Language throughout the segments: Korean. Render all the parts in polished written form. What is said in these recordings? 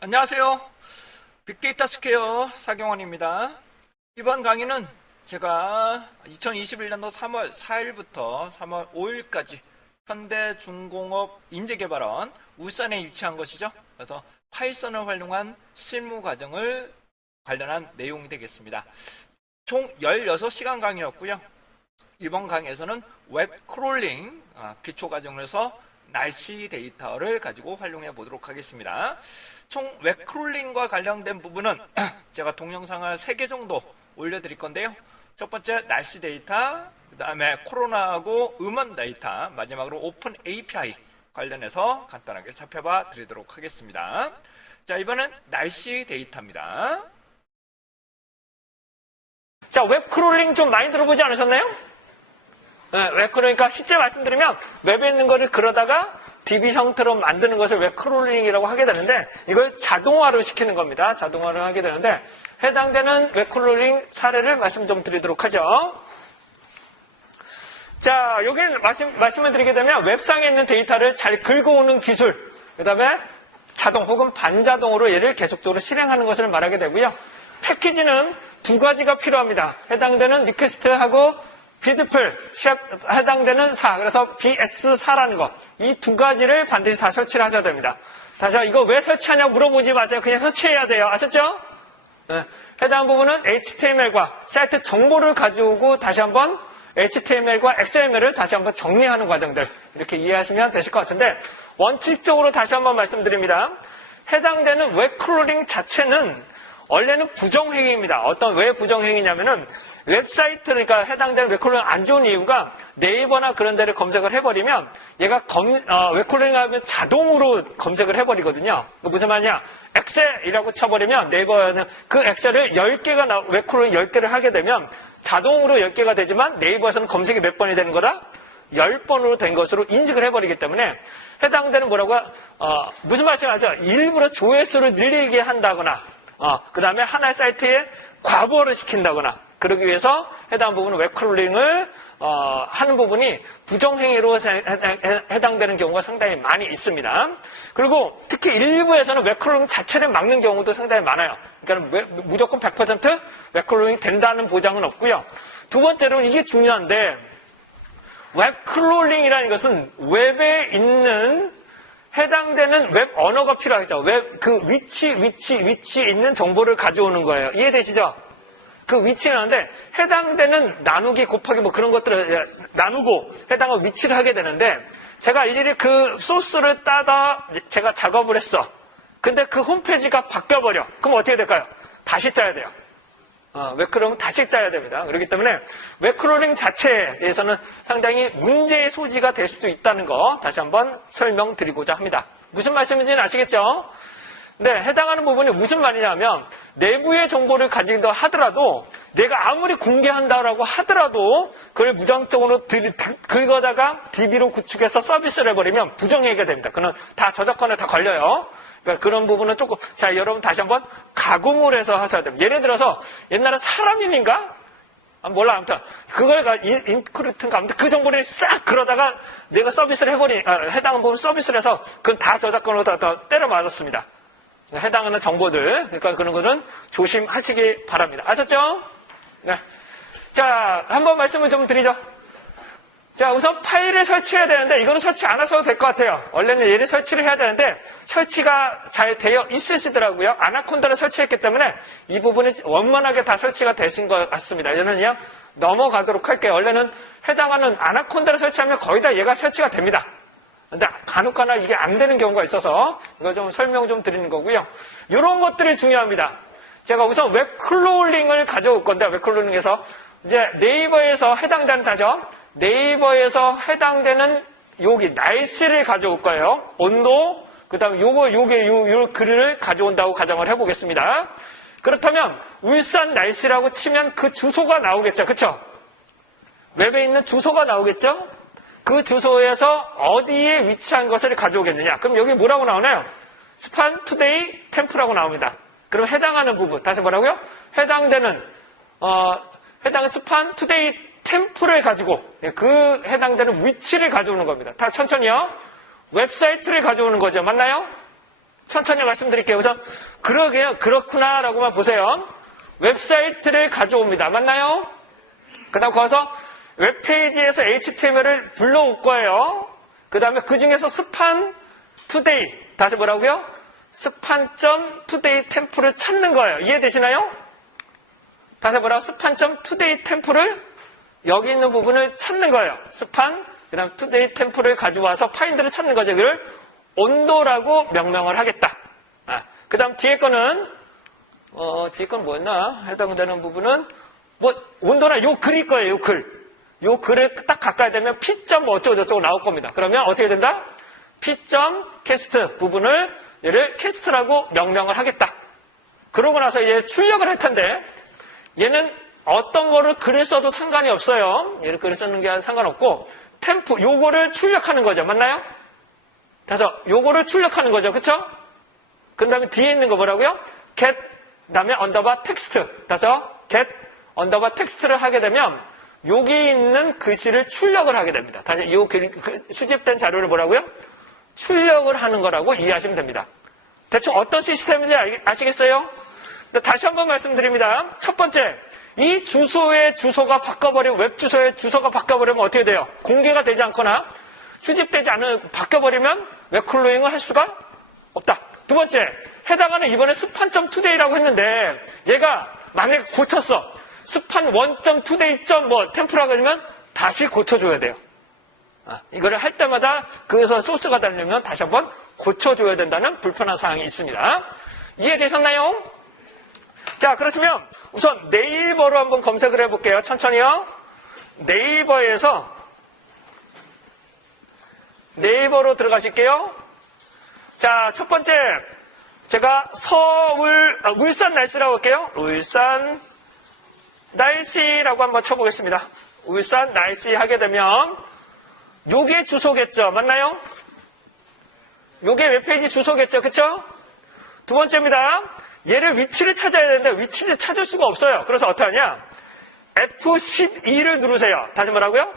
안녕하세요. 빅데이터 스퀘어 사경원입니다. 이번 강의는 제가 2021년도 3월 4일부터 3월 5일까지 현대중공업 인재개발원 울산에 위치한 것이죠. 그래서 파이썬을 활용한 실무 과정을 관련한 내용이 되겠습니다. 총 16시간 강의였고요. 이번 강의에서는 웹 크롤링 기초 과정에서 날씨 데이터를 가지고 활용해 보도록 하겠습니다. 총 웹 크롤링과 관련된 부분은 제가 동영상을 3개 정도 올려드릴 건데요. 첫 번째 날씨 데이터, 그 다음에 코로나하고 음원 데이터, 마지막으로 오픈 API 관련해서 간단하게 살펴봐 드리도록 하겠습니다. 자, 이번엔 날씨 데이터입니다. 자, 웹 크롤링 좀 많이 들어보지 않으셨나요? 네, 웹 크롤링이니까 실제 말씀드리면 웹에 있는 거를 그러다가 DB 형태로 만드는 것을 웹 크롤링이라고 하게 되는데 이걸 자동화로 시키는 겁니다. 자동화를 하게 되는데 해당되는 웹 크롤링 사례를 말씀 좀 드리도록 하죠. 자, 여기 말씀을 드리게 되면 웹상에 있는 데이터를 잘 긁어오는 기술, 그 다음에 자동 혹은 반자동으로 얘를 계속적으로 실행하는 것을 말하게 되고요. 패키지는 두 가지가 필요합니다. 해당되는 리퀘스트하고 비드풀, 해당되는 사, 그래서 BS4라는 거. 이 두 가지를 반드시 다 설치를 하셔야 됩니다. 다시 이거 왜 설치하냐고 물어보지 마세요. 그냥 설치해야 돼요. 아셨죠? 네. 해당 부분은 HTML과 사이트 정보를 가져오고 다시 한번 HTML과 XML을 다시 한번 정리하는 과정들. 이렇게 이해하시면 되실 것 같은데, 원칙적으로 다시 한번 말씀드립니다. 해당되는 웹 크롤링 자체는 원래는 부정행위입니다. 왜 부정행위냐면은 웹사이트, 그러니까 해당되는 웹크롤링 안 좋은 이유가 네이버나 그런 데를 검색을 해버리면 얘가 웹크롤링 하면 자동으로 검색을 해버리거든요. 무슨 말이냐? 엑셀이라고 쳐버리면 네이버는 그 엑셀을 10개가 웹크롤링 10개를 하게 되면 자동으로 10개가 되지만 네이버에서는 검색이 몇 번이 되는 거다? 10번으로 된 것으로 인식을 해버리기 때문에 해당되는 무슨 말씀하죠? 일부러 조회수를 늘리게 한다거나 그 다음에 하나의 사이트에 과부하를 시킨다거나 그러기 위해서 해당 부분은 웹크롤링을 하는 부분이 부정행위로 해당되는 경우가 상당히 많이 있습니다. 그리고 특히 일부에서는 웹크롤링 자체를 막는 경우도 상당히 많아요. 그러니까 무조건 100% 웹크롤링이 된다는 보장은 없고요. 두 번째로 이게 중요한데 웹크롤링이라는 것은 웹에 있는 해당되는 웹 언어가 필요하죠. 위치 있는 정보를 가져오는 거예요. 이해되시죠? 그 위치를 하는데 해당되는 나누기 곱하기 그런 것들을 나누고 해당한 위치를 하게 되는데 제가 일일이 그 소스를 따다 제가 작업을 했어. 근데 그 홈페이지가 바뀌어버려. 그럼 어떻게 될까요? 다시 짜야 돼요. 웹크롤링은 다시 짜야 됩니다. 그렇기 때문에 웹크롤링 자체에 대해서는 상당히 문제의 소지가 될 수도 있다는 거 다시 한번 설명드리고자 합니다. 무슨 말씀인지는 아시겠죠? 네, 해당하는 부분이 무슨 말이냐면 내부의 정보를 가지고 하더라도 내가 아무리 공개한다라고 하더라도 그걸 무장적으로 긁어다가 DB로 구축해서 서비스를 해버리면 부정행위가 됩니다. 그는 다 저작권에 다 걸려요. 그러니까 그런 부분은 조금, 자, 여러분 다시 한번 가공을 해서 하셔야 됩니다. 예를 들어서 옛날에 사람인가? 몰라, 아무튼. 인크루트인가? 아무튼 그 정보를 싹 그러다가 내가 서비스를 해당하는 부분 서비스를 해서 그건 다 저작권으로 다 때려 맞았습니다. 해당하는 정보들. 그러니까 그런 거는 조심하시기 바랍니다. 아셨죠? 네. 자, 한번 말씀을 좀 드리죠. 자, 우선 파일을 설치해야 되는데 이거는 설치 안 하셔도 될 것 같아요. 원래는 얘를 설치를 해야 되는데 설치가 잘 되어 있으시더라고요. 아나콘다를 설치했기 때문에 이 부분이 원만하게 다 설치가 되신 것 같습니다. 얘는 그냥 넘어가도록 할게요. 원래는 해당하는 아나콘다를 설치하면 거의 다 얘가 설치가 됩니다. 근데 간혹가나 이게 안 되는 경우가 있어서 이거 좀 설명 좀 드리는 거고요. 이런 것들이 중요합니다. 제가 우선 웹크롤링을 가져올 건데 웹크롤링에서 이제 네이버에서 해당되는 다죠. 네이버에서 해당되는 여기 날씨를 가져올 거예요. 온도, 그 다음에 요 글을 가져온다고 가정을 해보겠습니다. 그렇다면 울산 날씨라고 치면 그 주소가 나오겠죠. 그쵸? 웹에 있는 주소가 나오겠죠? 그 주소에서 어디에 위치한 것을 가져오겠느냐. 그럼 여기 뭐라고 나오나요? 스판 투데이 템프라고 나옵니다. 그럼 해당하는 부분, 다시 뭐라고요? 해당되는 스판 투데이 템플을 가지고 그 해당되는 위치를 가져오는 겁니다. 다 천천히요. 웹사이트를 가져오는 거죠. 맞나요? 천천히 말씀드릴게요. 우선 그러게요. 그렇구나라고만 보세요. 웹사이트를 가져옵니다. 맞나요? 그 다음 거기서 웹페이지에서 HTML을 불러올 거예요. 그 다음에 그 중에서 스판 투데이, 다시 뭐라고요? 스판.투데이 템플을 찾는 거예요. 이해되시나요? 다시 뭐라고? 스판.투데이 템플을 여기 있는 부분을 찾는 거예요. 스판, 그 다음 투데이 템플을 가져와서 파인드를 찾는 거죠. 이걸 온도라고 명명을 하겠다. 그 다음 뒤에 거는, 뒤에 건 뭐였나? 해당되는 부분은, 온도나 요 글일 거예요, 요 글. 요 글을 딱 가까이 되면 p. 어쩌고저쩌고 나올 겁니다. 그러면 어떻게 된다? p.cast 부분을 얘를 캐스트라고 명명을 하겠다. 그러고 나서 얘 출력을 할 텐데, 얘는 어떤 거를 글을 써도 상관이 없어요. 얘를 글을 쓰는 게 상관없고, 템프, 요거를 출력하는 거죠. 맞나요? 그래서 요거를 출력하는 거죠. 그쵸? 그 다음에 뒤에 있는 거 뭐라고요? get, 그 다음에 언더바 텍스트. 그래서 get, 언더바 텍스트를 하게 되면 여기 있는 글씨를 출력을 하게 됩니다. 다시 요 수집된 자료를 뭐라고요? 출력을 하는 거라고 이해하시면 됩니다. 대충 어떤 시스템인지 아시겠어요? 다시 한번 말씀드립니다. 첫 번째, 이 주소의 주소가 바꿔버리면, 웹 주소의 주소가 바꿔버리면 어떻게 돼요? 공개가 되지 않거나 수집되지 않은, 바뀌어버리면 웹클로잉을 할 수가 없다. 두 번째, 해당하는 이번에 스판.투데이라고 했는데 얘가 만약에 고쳤어. 스판 1.투데이. 템플라고 하면 다시 고쳐줘야 돼요. 이거를 할 때마다 그래서 소스가 되려면 다시 한번 고쳐줘야 된다는 불편한 사항이 있습니다. 이해되셨나요? 자, 그렇으면 우선 네이버로 한번 검색을 해볼게요. 천천히요. 네이버로 들어가실게요. 자, 첫 번째 제가 울산 날씨라고 할게요. 울산 날씨라고 한번 쳐보겠습니다. 울산 날씨 하게 되면 요게 주소겠죠. 맞나요? 요게 웹페이지 주소겠죠. 그쵸? 두 번째입니다. 얘를 위치를 찾아야 되는데 위치를 찾을 수가 없어요. 그래서 어떻게 하냐? F12를 누르세요. 다시 뭐라고요?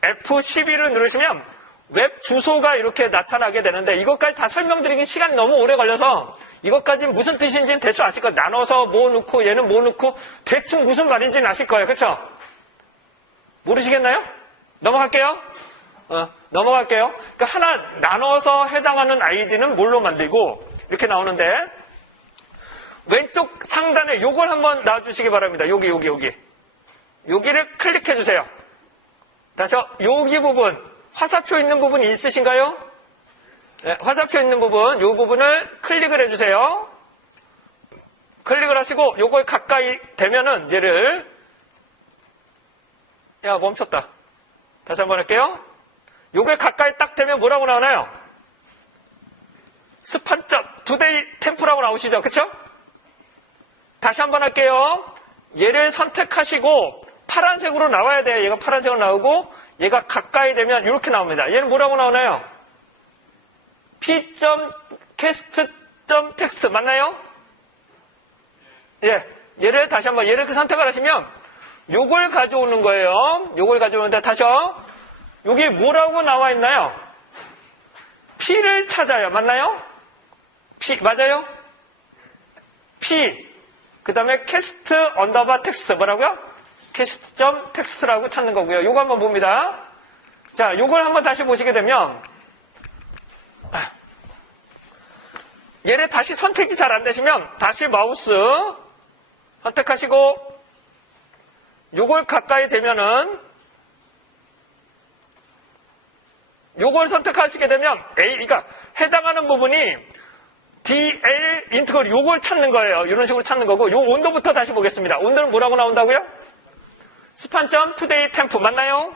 F12를 누르시면 웹 주소가 이렇게 나타나게 되는데 이것까지 다 설명드리기 시간이 너무 오래 걸려서 이것까지 무슨 뜻인지는 대충 아실 거예요. 나눠서 뭐 넣고 얘는 뭐 넣고 대충 무슨 말인지는 아실 거예요. 그렇죠? 모르시겠나요? 넘어갈게요. 그러니까 하나 나눠서 해당하는 아이디는 뭘로 만들고 이렇게 나오는데 왼쪽 상단에 요걸 한번 놔주시기 바랍니다. 여기를 클릭해 주세요. 다시 여기 부분 화살표 있는 부분이 있으신가요? 네, 화살표 있는 부분, 요 부분을 클릭을 해주세요. 클릭을 하시고 요걸 가까이 되면은 얘를 멈췄다. 다시 한번 할게요. 요걸 가까이 딱 되면 뭐라고 나오나요? 스판.투데이 템플라고 나오시죠? 그쵸? 다시 한번 할게요. 얘를 선택하시고 파란색으로 나와야 돼요. 얘가 파란색으로 나오고 얘가 가까이 되면 이렇게 나옵니다. 얘는 뭐라고 나오나요? p.cast.text 맞나요? 예, 얘를 다시 한번 얘를 선택을 하시면 요걸 가져오는 거예요. 요걸 가져오는데 다시요. 여기 뭐라고 나와 있나요? P를 찾아요. 맞나요? P 맞아요? P 그 다음에 cast 언더바 텍스트 뭐라고요? cast.text라고 찾는 거고요. 요거 한번 봅니다. 자, 요걸 한번 다시 보시게 되면 얘를 다시 선택이 잘 안 되시면 다시 마우스 선택하시고 요걸 가까이 되면은 요걸 선택하시게 되면 그러니까 해당하는 부분이 DL 인트걸 요걸 찾는 거예요. 이런 식으로 찾는 거고 요 온도부터 다시 보겠습니다. 온도는 뭐라고 나온다고요? 스판.투데이 템프 맞나요?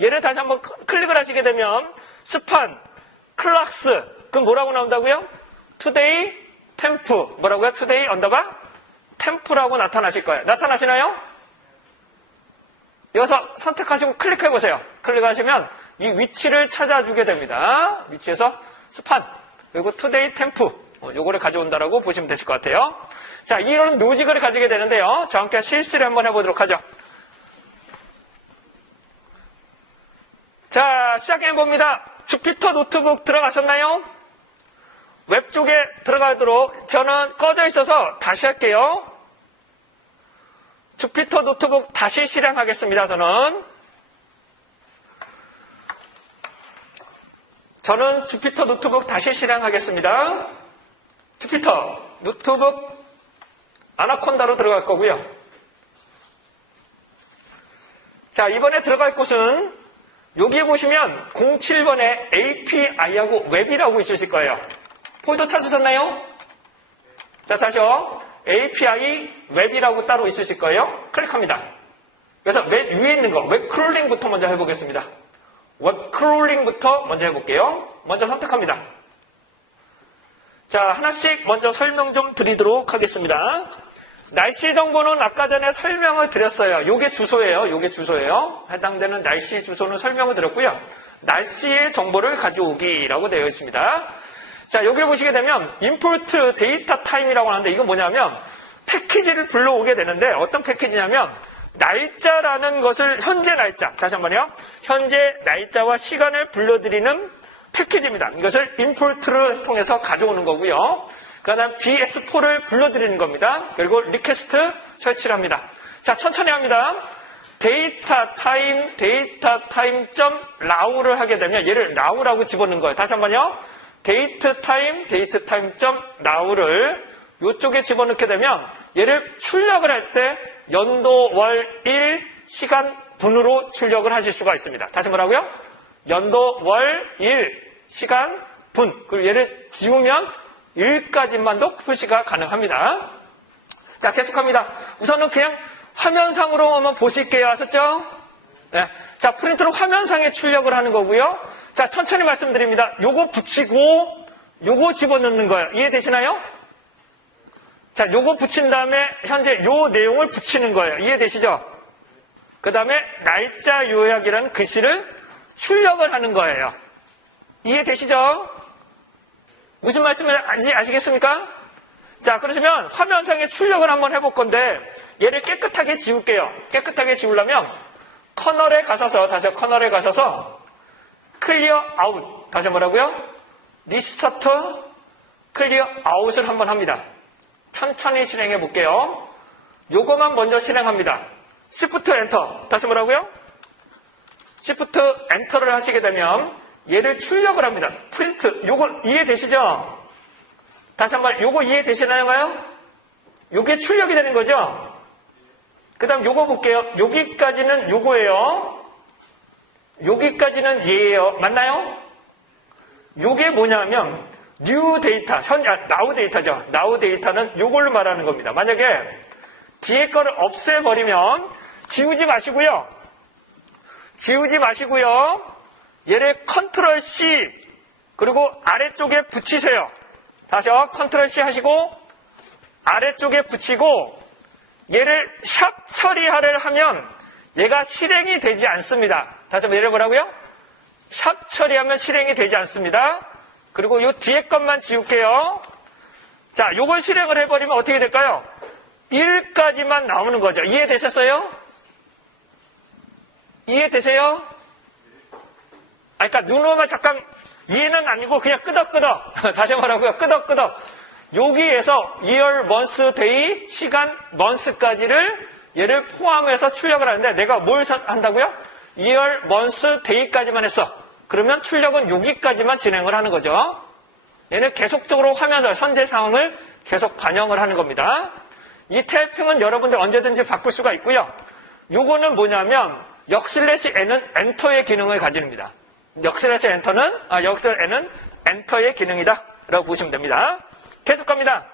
얘를 다시 한번 클릭을 하시게 되면 스판 클락스 그럼 뭐라고 나온다고요? 투데이 템프 뭐라고요? 투데이 언더바 템프라고 나타나실 거예요. 나타나시나요? 여기서 선택하시고 클릭해 보세요. 클릭하시면 이 위치를 찾아주게 됩니다. 위치에서 스판 그리고 투데이 템프 요거를 가져온다라고 보시면 되실 것 같아요. 자, 이런 로직을 가지게 되는데요. 저와 함께 실습을 한번 해보도록 하죠. 자, 시작해봅니다. 주피터 노트북 들어가셨나요? 웹 쪽에 들어가도록 저는 꺼져 있어서 다시 할게요. 주피터 노트북 다시 실행하겠습니다. 저는 주피터 노트북 다시 실행하겠습니다. 주피터 노트북 아나콘다로 들어갈 거고요. 자, 이번에 들어갈 곳은 여기 보시면 07번에 API하고 웹이라고 있으실 거예요. 폴더 찾으셨나요? 자, 다시요. API 웹이라고 따로 있으실 거예요. 클릭합니다. 그래서 맨 위에 있는 거 웹 크롤링부터 먼저 해보겠습니다. 웹 크롤링부터 먼저 해볼게요. 먼저 선택합니다. 자, 하나씩 먼저 설명 좀 드리도록 하겠습니다. 날씨 정보는 아까 전에 설명을 드렸어요. 요게 주소예요. 요게 주소예요. 해당되는 날씨 주소는 설명을 드렸고요. 날씨의 정보를 가져오기라고 되어 있습니다. 자, 여기를 보시게 되면 임포트 데이터 타임이라고 하는데 이건 뭐냐면 패키지를 불러오게 되는데 어떤 패키지냐면 날짜라는 것을 현재 날짜, 다시 한번요. 현재 날짜와 시간을 불러드리는 패키지입니다. 이것을 임포트를 통해서 가져오는 거고요. 그 다음 BS4를 불러드리는 겁니다. 그리고 리퀘스트 설치를 합니다. 자, 천천히 합니다. 데이터 타임 점 row를 하게 되면 얘를 row라고 집어넣는 거예요. 다시 한번요. 데이트 타임 점 row를 이쪽에 집어넣게 되면 얘를 출력을 할 때 연도, 월, 일, 시간, 분으로 출력을 하실 수가 있습니다. 다시 뭐라고요? 연도, 월, 일, 시간, 분. 그리고 얘를 지우면 일까지만도 표시가 가능합니다. 자, 계속합니다. 우선은 그냥 화면상으로 한번 보실게요. 아셨죠? 네. 자, 프린트로 화면상에 출력을 하는 거고요. 자, 천천히 말씀드립니다. 요거 붙이고 요거 집어넣는 거예요. 이해되시나요? 자, 요거 붙인 다음에 현재 요 내용을 붙이는 거예요. 이해되시죠? 그 다음에 날짜 요약이라는 글씨를 출력을 하는 거예요. 이해되시죠? 무슨 말씀인지 아시겠습니까? 자, 그러시면 화면상에 출력을 한번 해볼 건데 얘를 깨끗하게 지울게요. 깨끗하게 지우려면 커널에 가셔서 다시 커널에 가셔서 클리어 아웃, 다시 뭐라고요? 리스타트 클리어 아웃을 한번 합니다. 천천히 실행해 볼게요. 요거만 먼저 실행합니다. Shift 엔터, 다시 뭐라고요? Shift 엔터를 하시게 되면 얘를 출력을 합니다. 프린트, 요거 이해되시죠? 다시 한번 요거 이해되시나요? 요게 출력이 되는 거죠? 그 다음 요거 볼게요. 여기까지는 요거예요. 여기까지는 얘예요. 맞나요? 요게 뭐냐면 new 데이터, now 데이터죠. now 데이터는 요걸로 말하는 겁니다. 만약에 뒤에 거를 없애버리면 지우지 마시고요. 얘를 컨트롤 C 그리고 아래쪽에 붙이세요. 다시요. 컨트롤 C 하시고 아래쪽에 붙이고 얘를 샵 처리하를 하면 얘가 실행이 되지 않습니다. 다시 한번 얘를 뭐라고요? 샵 처리하면 실행이 되지 않습니다. 그리고 요 뒤에 것만 지울게요. 자, 요걸 실행을 해버리면 어떻게 될까요? 1까지만 나오는 거죠. 이해되셨어요? 이해되세요? 그러니까 눈으로만 잠깐 이해는 아니고 그냥 끄덕끄덕. 다시 말하고요. 끄덕끄덕. 여기에서 year, month, day, 시간, month까지를 얘를 포함해서 출력을 하는데 내가 뭘 한다고요? year, month, day까지만 했어. 그러면 출력은 여기까지만 진행을 하는 거죠. 얘는 계속적으로 화면에서 현재 상황을 계속 반영을 하는 겁니다. 이 태핑은 여러분들 언제든지 바꿀 수가 있고요. 요거는 뭐냐면 역슬래시-n은 엔터의 기능을 가집니다. 역슬래시-n은 엔터의 기능이다 라고 보시면 됩니다. 계속 갑니다.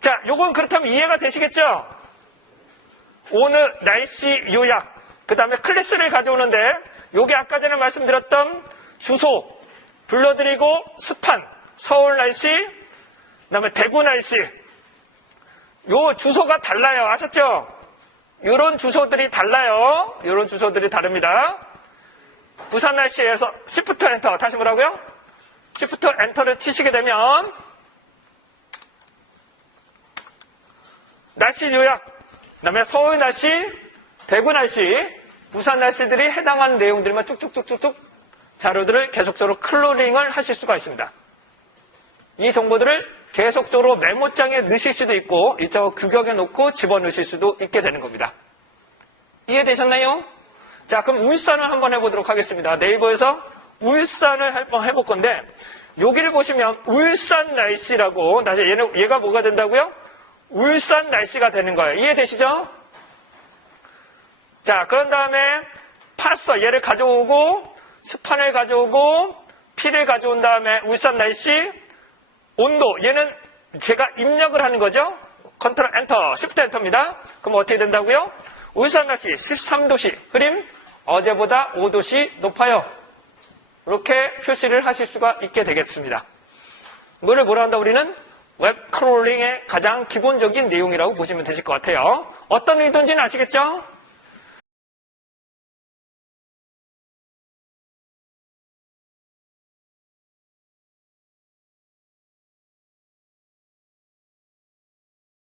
자, 요건 그렇다면 이해가 되시겠죠? 오늘 날씨 요약, 그 다음에 클래스를 가져오는데 요게 아까 전에 말씀드렸던 주소, 불러드리고 스판, 서울 날씨, 그 다음에 대구 날씨. 요 주소가 달라요. 아셨죠? 요런 주소들이 달라요. 요런 주소들이 다릅니다. 부산 날씨에서 Shift 엔터, 다시 뭐라고요? Shift 엔터를 치시게 되면 날씨 요약, 그 다음에 서울 날씨, 대구 날씨, 부산 날씨들이 해당하는 내용들만 쭉쭉쭉쭉쭉 자료들을 계속적으로 클로링을 하실 수가 있습니다. 이 정보들을 계속적으로 메모장에 넣으실 수도 있고 이쪽 규격에 놓고 집어넣으실 수도 있게 되는 겁니다. 이해되셨나요? 자, 그럼 울산을 한번 해보도록 하겠습니다. 네이버에서 울산을 한번 해볼 건데 여기를 보시면 울산 날씨라고 다시 얘가 뭐가 된다고요? 울산 날씨가 되는 거예요. 이해되시죠? 자, 그런 다음에 파서 얘를 가져오고 스판을 가져오고 피를 가져온 다음에 울산 날씨 온도 얘는 제가 입력을 하는 거죠. 컨트롤 엔터, 시프트 엔터입니다. 그럼 어떻게 된다고요? 울산 날씨 13도씨 흐림 어제보다 5도씨 높아요. 이렇게 표시를 하실 수가 있게 되겠습니다. 이거를 뭐라 한다 우리는? 웹 크롤링의 가장 기본적인 내용이라고 보시면 되실 것 같아요. 어떤 의도인지는 아시겠죠?